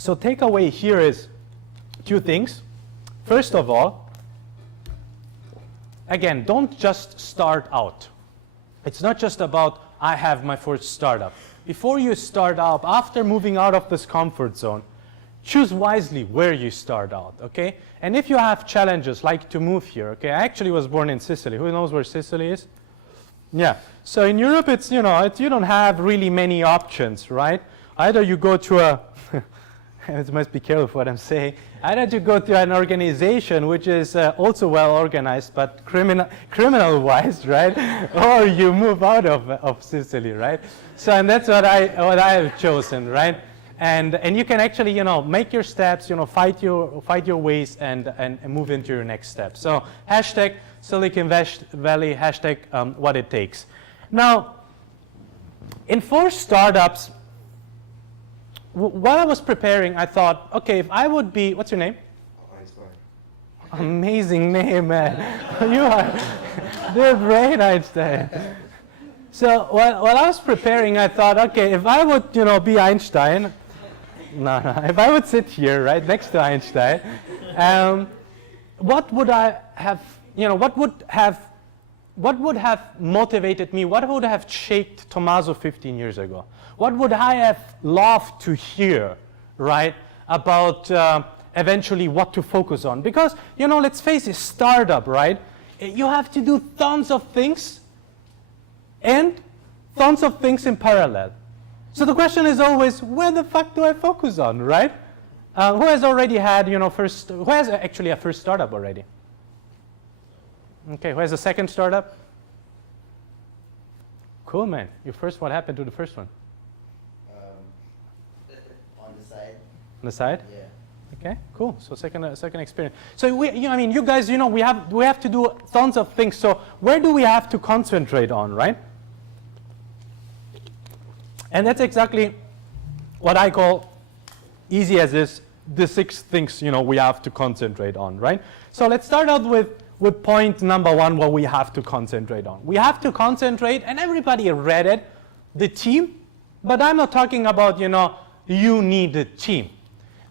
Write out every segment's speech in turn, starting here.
So takeaway here is two things. First of all, again, don't just start out. It's not just about, I have my first startup. Before you start out, after moving out of this comfort zone, choose wisely where you start out, okay? And if you have challenges, like to move here, okay? I actually was born in Sicily. Who knows where Sicily is? Yeah. So in Europe, it's, you know, you don't have really many options, right? Either you go to a, I must be careful what I'm saying, either you go to an organization which is also well organized, but criminal-wise, right? Or you move out of Sicily, right? So, and that's what I have chosen, right? And you can actually, you know, make your steps, you know, fight your ways and move into your next step. So hashtag Silicon Valley, hashtag what it takes. Now, in 4 startups, while I was preparing, I thought, okay, if I would be, what's your name? Einstein. Amazing name, man. You are the brain, Einstein. So while I was preparing, I thought, okay, if I would, you know, be Einstein, if I would sit here, right, next to Einstein, what would I have, you know, what would have motivated me? What would have shaped Tommaso 15 years ago? What would I have loved to hear, right, about eventually what to focus on? Because, you know, let's face it, startup, right? You have to do tons of things and tons of things in parallel. So the question is always, where the fuck do I focus on, right? Who has already had, you know, who has actually a first startup already? Okay, who has a second startup? Cool, man. Your first, what happened to the first one? On the side. On the side? Yeah. Okay, cool. So second experience. So we, you know, I mean, you guys, you know, we have to do tons of things. So where do we have to concentrate on, right? And that's exactly what I call, easy as is, the 6 things, you know, we have to concentrate on, right? So let's start out with point number 1, what we have to concentrate on. We have to concentrate, and everybody read it, the team. But I'm not talking about, you know, you need a team.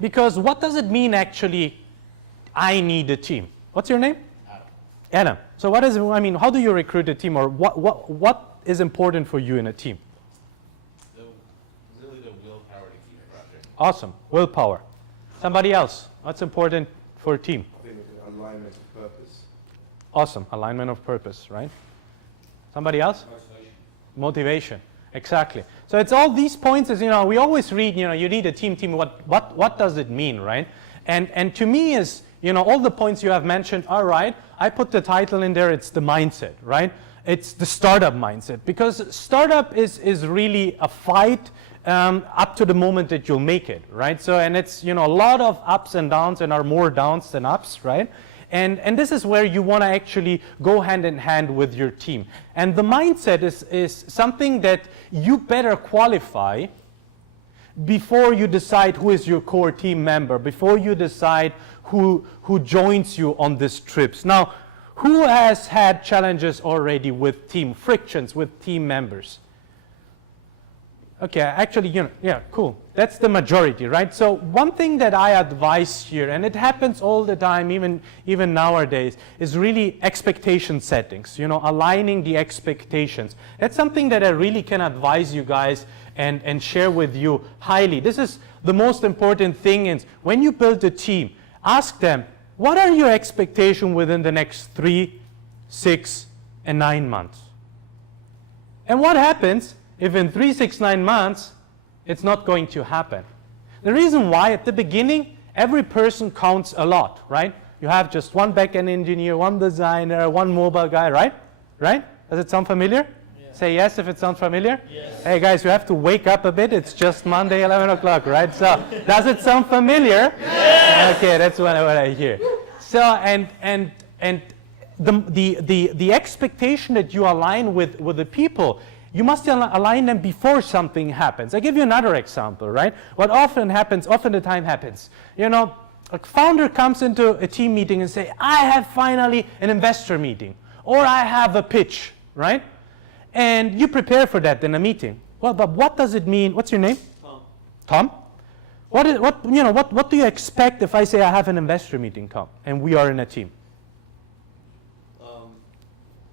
Because what does it mean actually, I need a team? What's your name? Adam. So what is it, I mean, how do you recruit a team, or what is important for you in a team? Really the willpower to keep it project. Awesome, willpower. Somebody else, what's important for a team? I think alignment of purpose. Awesome, alignment of purpose, right? Somebody else? Motivation, exactly. So it's all these points, as you know, we always read, you know, you need a team, what does it mean, right? And to me is, you know, all the points you have mentioned are right. I put the title in there, it's the mindset, right? It's the startup mindset, because startup is really a fight up to the moment that you'll make it, right? So, and it's, you know, a lot of ups and downs, and are more downs than ups, right? And this is where you want to actually go hand in hand with your team. And the mindset is something that you better qualify before you decide who is your core team member, before you decide who joins you on these trips. Now, who has had challenges already with team, frictions with team members? Okay, actually, you know, yeah, cool. That's the majority, right? So one thing that I advise here, and it happens all the time, even nowadays, is really expectation settings, you know, aligning the expectations. That's something that I really can advise you guys and share with you highly. This is the most important thing is when you build a team, ask them, what are your expectations within the next 3, 6, and 9 months? And what happens if in 3, 6, 9 months, it's not going to happen? The reason why, at the beginning, every person counts a lot, right? You have just one back-end engineer, one designer, one mobile guy, right? Right? Does it sound familiar? Yeah. Say yes if it sounds familiar. Yes. Hey guys, you have to wake up a bit. It's just Monday, 11 o'clock, right? So, does it sound familiar? Yes. Okay, that's what I hear. So, and the expectation that you align with the people, you must align them before something happens. I give you another example, right? What often the time happens. You know, a founder comes into a team meeting and say, I have finally an investor meeting, or I have a pitch, right? And you prepare for that in a meeting. Well, but what does it mean? What's your name? Tom. Tom? What do you expect if I say I have an investor meeting come and we are in a team?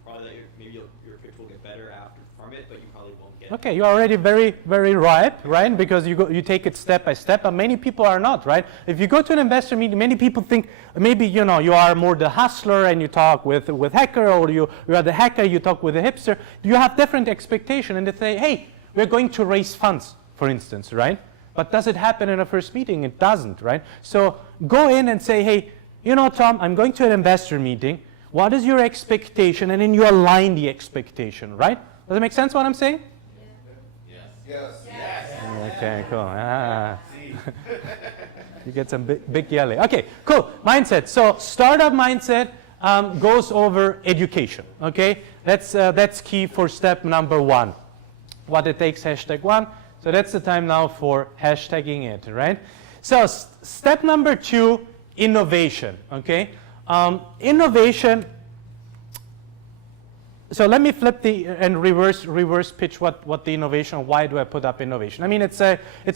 Probably that maybe your pitch will get better after from it, but you probably won't get. Okay, you're already very, very ripe, right? Because you take it step by step, but many people are not, right? If you go to an investor meeting, many people think maybe you are more the hustler and you talk with hacker, or you are the hacker, you talk with the hipster. You have different expectation, and they say, hey, we're going to raise funds, for instance, right? But does it happen in a first meeting? It doesn't, right? So go in and say, hey, Tom, I'm going to an investor meeting. What is your expectation? And then you align the expectation, right? Does it make sense what I'm saying? Yes. Okay, cool. You get some big yelling. Okay, cool. Mindset. So startup mindset goes over education, okay? That's key for step number 1. What it takes, #1. So that's the time now for hashtagging it, right? So step number 2, innovation, okay? Innovation. So let me flip and reverse pitch what the innovation. Why do I put up innovation? I mean, it's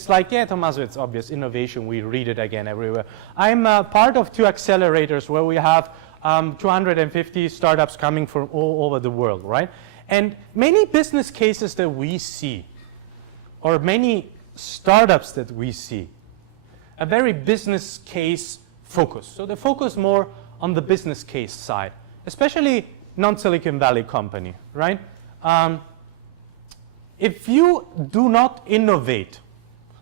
like, yeah, Tommaso, it's obvious. Innovation, we read it again everywhere. I'm part of 2 accelerators where we have 250 startups coming from all over the world, right? And many business cases that we see, or many startups that we see, a very business case focus. So they focus more on the business case side, especially non-Silicon Valley company, right? If you do not innovate,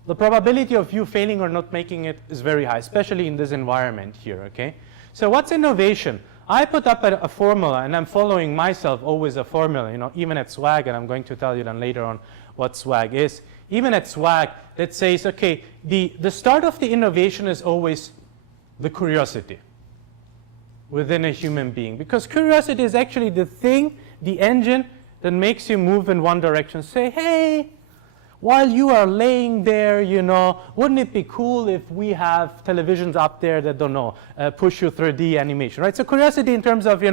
the probability of you failing or not making it is very high, especially in this environment here, okay? So what's innovation? I put up a formula, and I'm following myself always a formula, even at Swag, and I'm going to tell you then later on what Swag is. Even at Swag, that says, okay, the start of the innovation is always the curiosity within a human being. Because curiosity is actually the thing, the engine, that makes you move in one direction. Say, hey, while you are laying there, wouldn't it be cool if we have televisions up there that, push you 3D animation, right? So curiosity in terms of,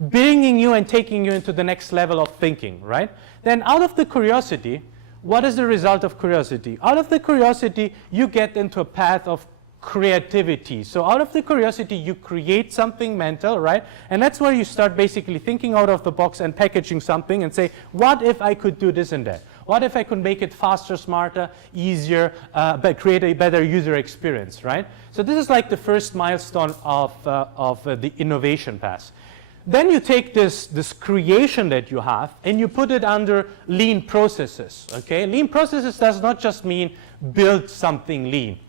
bringing you and taking you into the next level of thinking, right? Then out of the curiosity, what is the result of curiosity? Out of the curiosity, you get into a path of creativity. So out of the curiosity, you create something mental, right? And that's where you start basically thinking out of the box and packaging something and say, what if I could do this and that? What if I could make it faster, smarter, easier, but create a better user experience, right? So this is like the first milestone of the innovation path. Then you take this creation that you have and you put it under lean processes, okay? Lean processes does not just mean build something lean.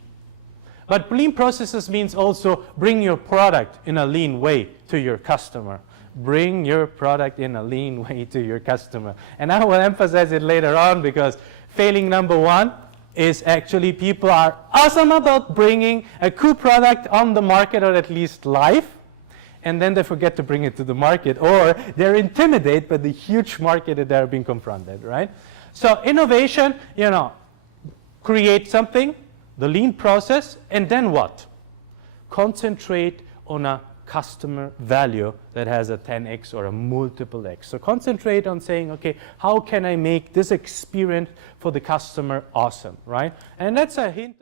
But lean processes means also bring your product in a lean way to your customer. Bring your product in a lean way to your customer. And I will emphasize it later on because failing number 1 is actually people are awesome about bringing a cool product on the market or at least live, and then they forget to bring it to the market, or they're intimidated by the huge market that they're being confronted, right? So innovation, create something, the lean process, and then what? Concentrate on a customer value that has a 10x or a multiple x. So concentrate on saying, okay, how can I make this experience for the customer awesome, right? And that's a hint.